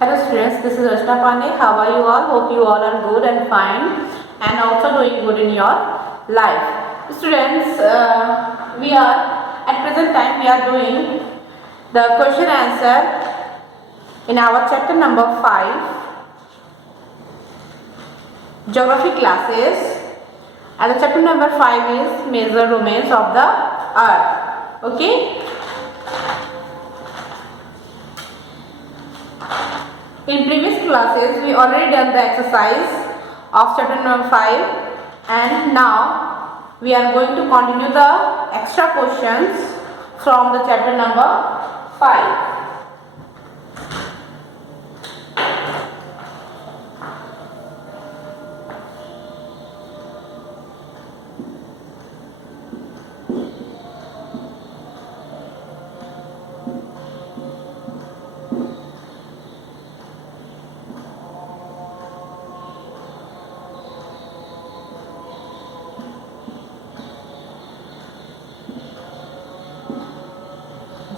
Hello students, this is Rachna Pandey. How are you all? Hope you all are good and fine and also doing good in your life. Students, we are at present time we are doing the question answer in our chapter number 5 geography classes, and the chapter number 5 is major domains of the earth. Okay. In previous classes, we already done the exercise of chapter number 5, and now we are going to continue the extra questions from the chapter number 5.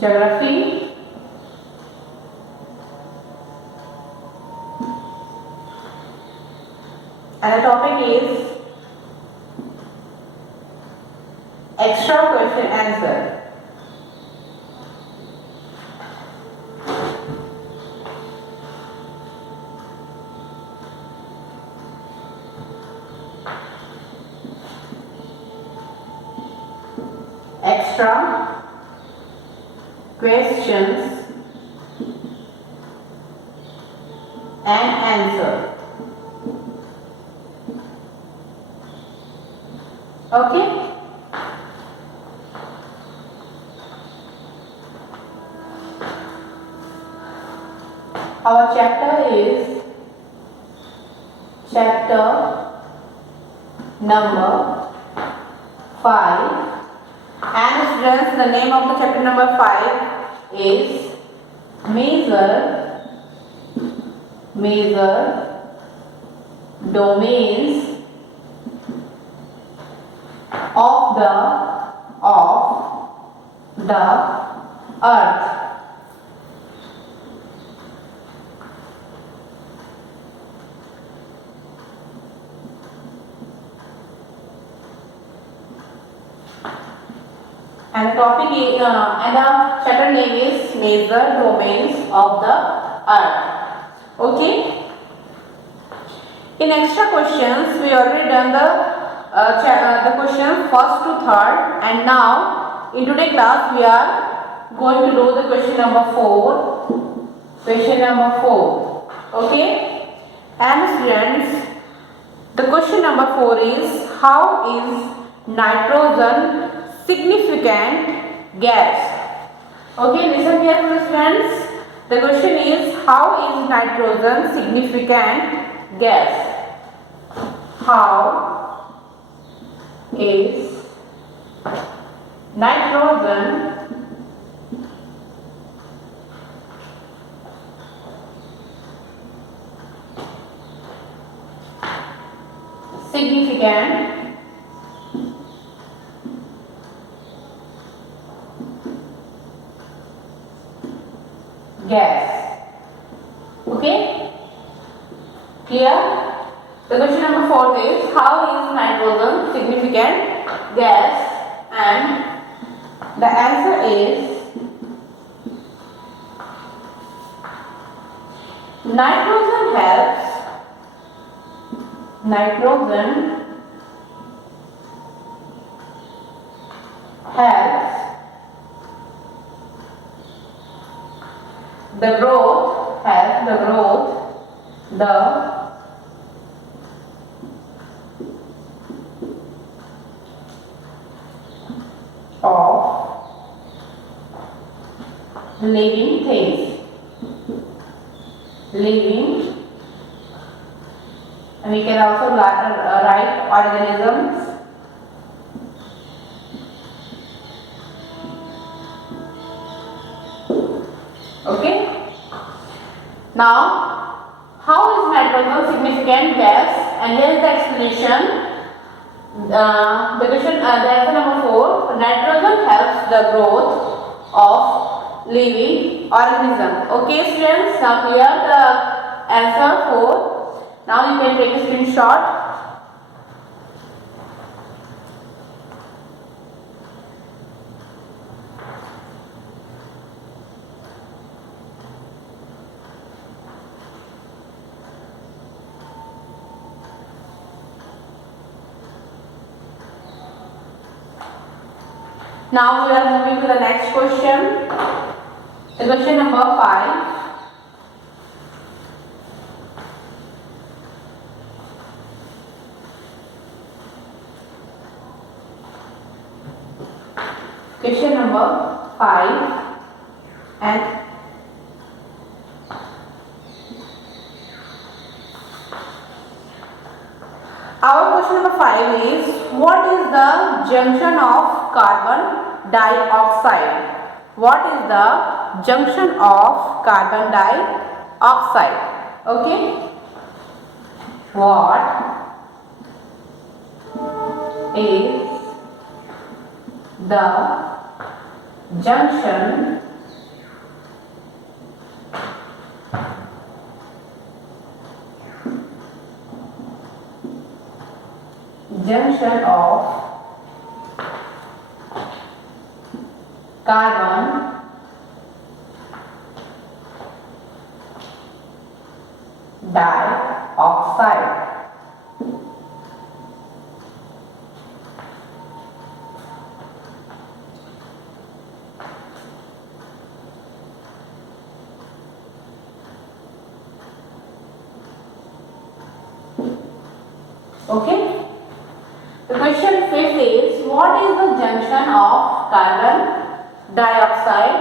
Geography, and the topic is extra question answer. Extra questions and answer. Okay. Our chapter is chapter number 5. And students, the name of the chapter number 5 is major domains of the earth. And the topic is, and the chapter name is major domains of the earth. Okay. In extra questions, we already done the question first to third, and now in today's class we are going to do the question number 4. Question number 4. Okay. And students, the question number 4 is, how is nitrogen significant gas? Okay, listen carefully friends. The question is, how is nitrogen significant gas? How is nitrogen significant gas? Okay, clear? The question number 4 is, how is nitrogen significant gas? And the answer is, nitrogen helps the growth of living things, and we can also write organisms. Okay. Now, how is nitrogen significant gas? And here is the explanation. The question, the answer number 4. Nitrogen helps the growth of living organism. Okay, students, now clear the answer 4. Now you can take a screenshot. Now we are moving to the next question. The question number 5. Question number 5 and our question number 5 is, what is the junction of carbon dioxide? What is the junction of carbon dioxide? Okay. What is the junction of carbon dioxide? Okay. The question 5th is, what is the junction of carbon dioxide?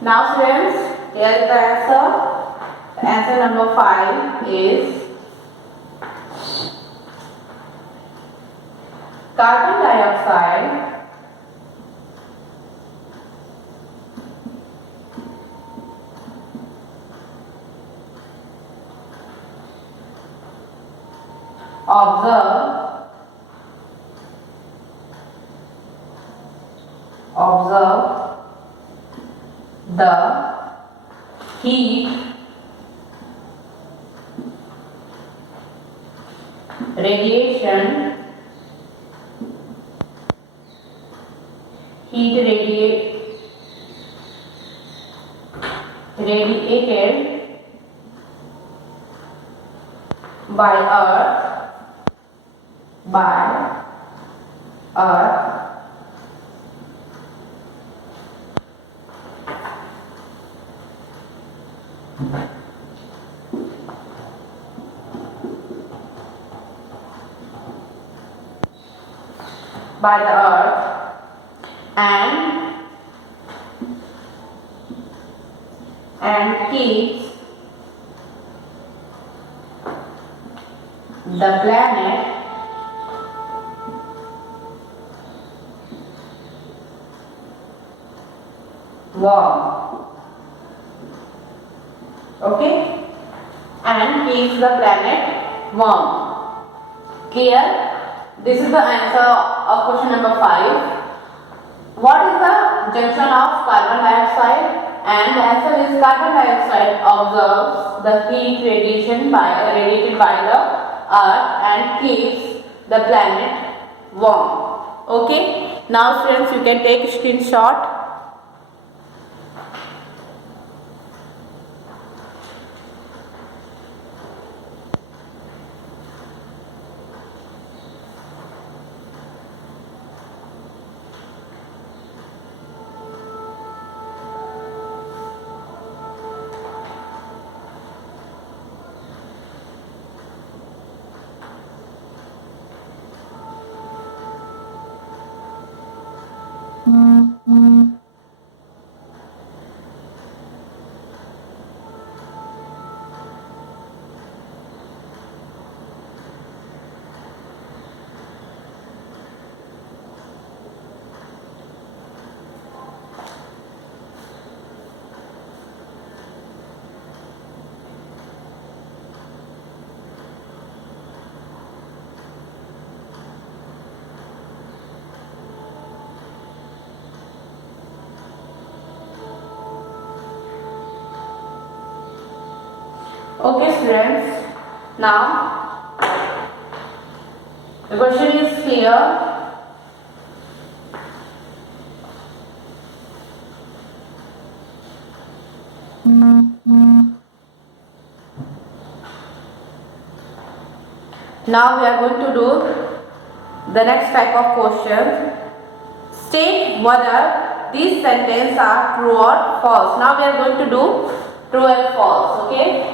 Now students, here is the answer. The answer number 5 is carbon dioxide observe the heat radiated by earth by the earth and keeps the planet warm. Okay, and keeps the planet warm. Clear? This is the answer of question number 5. What is the junction of carbon dioxide? And the answer is, carbon dioxide observes the heat radiated by the earth and keeps the planet warm. Okay. Now students, you can take a screenshot. Mm-hmm. Okay, students. Now the question is clear. Now we are going to do the next type of question. State whether these sentences are true or false. Now we are going to do true and false. Okay.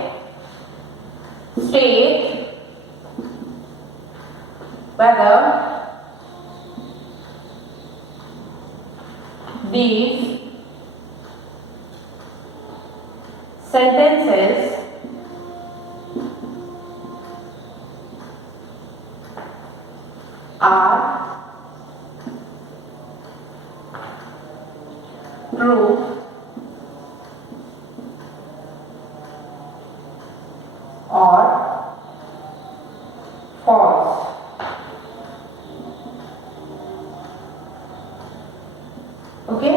State whether these sentences are true or false. Okay.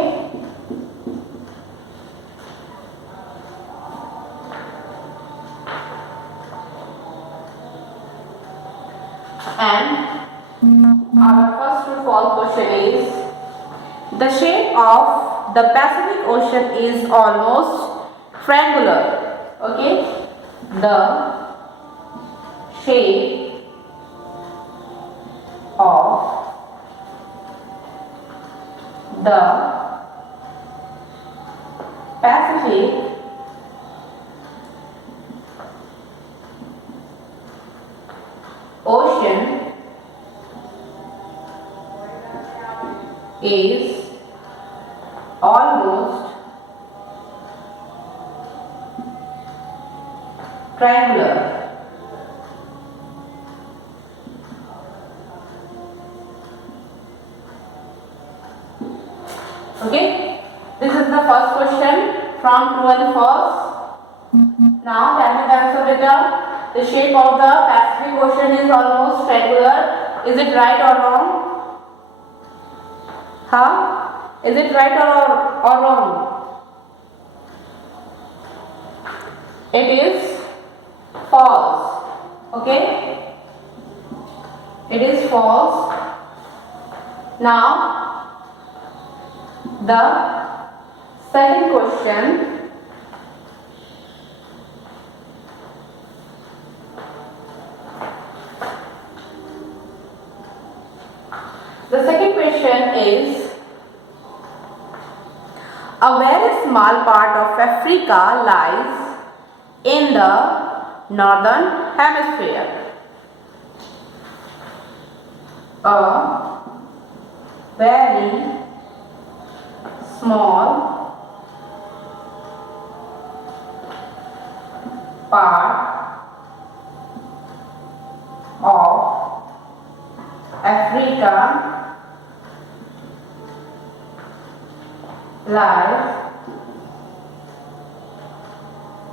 And our first true false question is, the shape of the Pacific Ocean is almost triangular. Okay. The shape of the Pacific Ocean is almost triangular. Okay, this is the first question from true and false. Now, can you answer beta? The shape of the Pacific Ocean is almost triangular. Is it right or wrong? Huh? Is it right or wrong? It is false. Okay? It is false. Now, the second question. The second question is, a very small part of Africa lies in the northern hemisphere. A very small part of Africa lies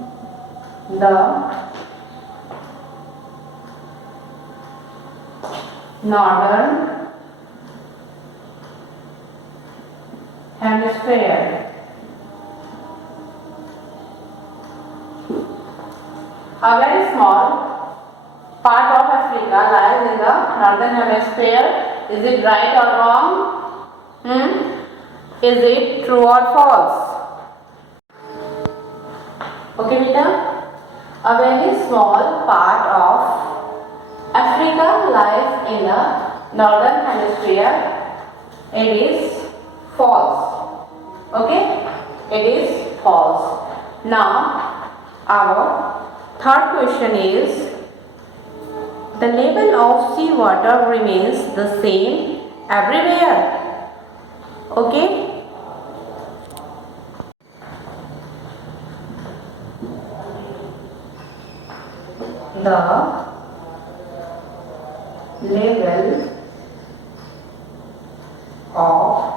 in the northern hemisphere. A very small part of Africa lies in the northern hemisphere. Is it right or wrong? Is it true or false? Okay, beta. A very small part of Africa lies in the northern hemisphere. It is false. Okay? It is false. Now, our third question is, the level of sea water remains the same everywhere. Okay? The level of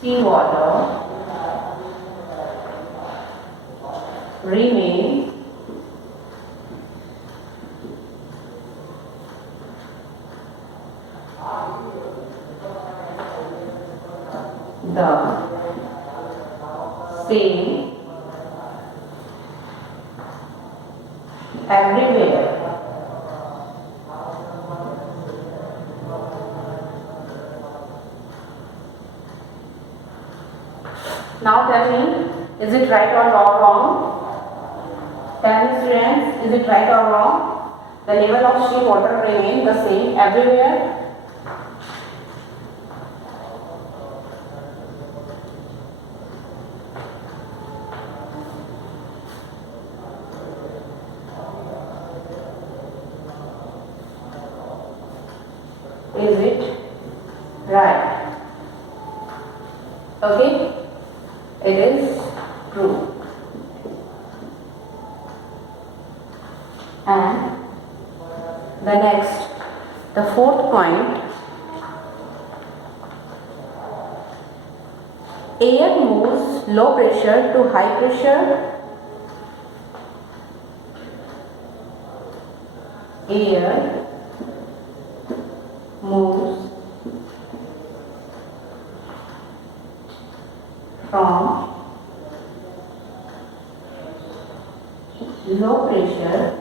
sea water remains the same everywhere. Now tell me, is it right or wrong? Tell me students, is it right or wrong? The level of sea water remains the same everywhere. Is it right? Okay, it is true. And the next, the fourth point, air moves low pressure to high pressure. Air moves from low pressure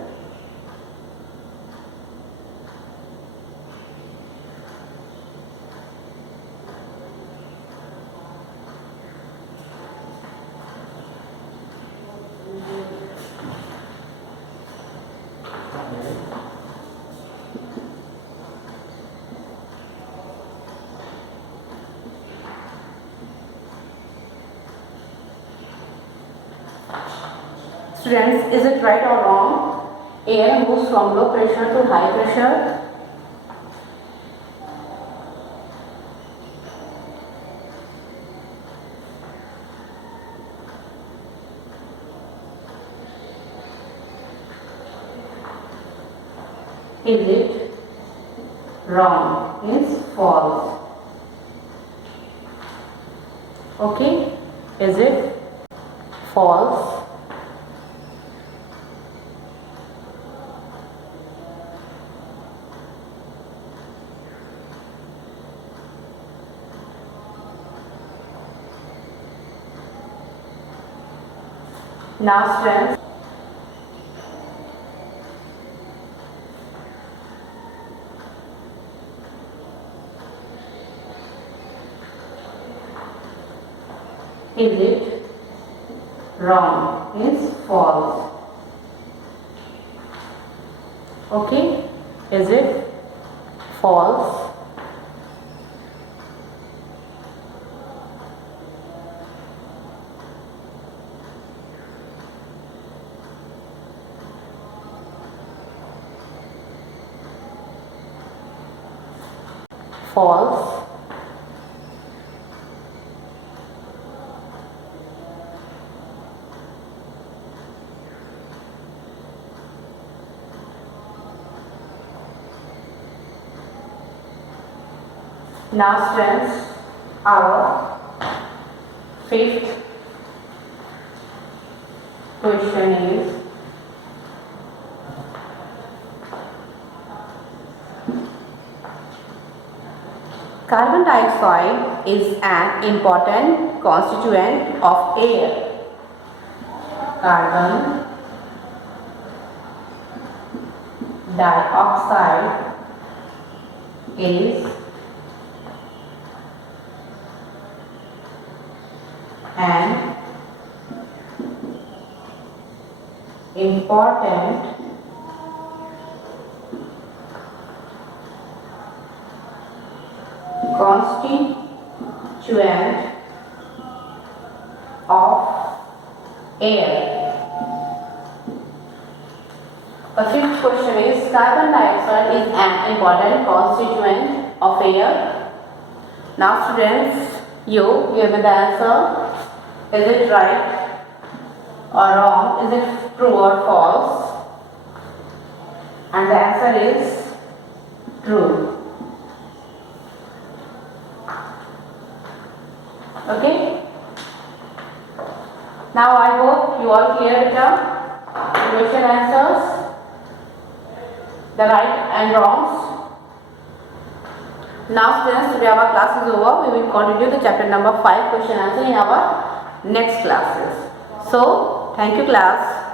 Students, is it right or wrong? Air moves from low pressure to high pressure. Is it wrong? Means false. Okay, is it false? Now students, is it wrong? Means false. Okay, is it false? False. Now students, our fifth question is, carbon dioxide is an important constituent of air. Carbon dioxide is an important constituent of air. The fifth question is, carbon dioxide is an important constituent of air. Now students, you give me the answer. Is it right or wrong? Is it true or false? And the answer is true. Okay. Now I hope you all cleared the question answers, the right and wrongs. Now students, today our class is over. We will continue the chapter number 5 question answer in our next classes. So thank you class.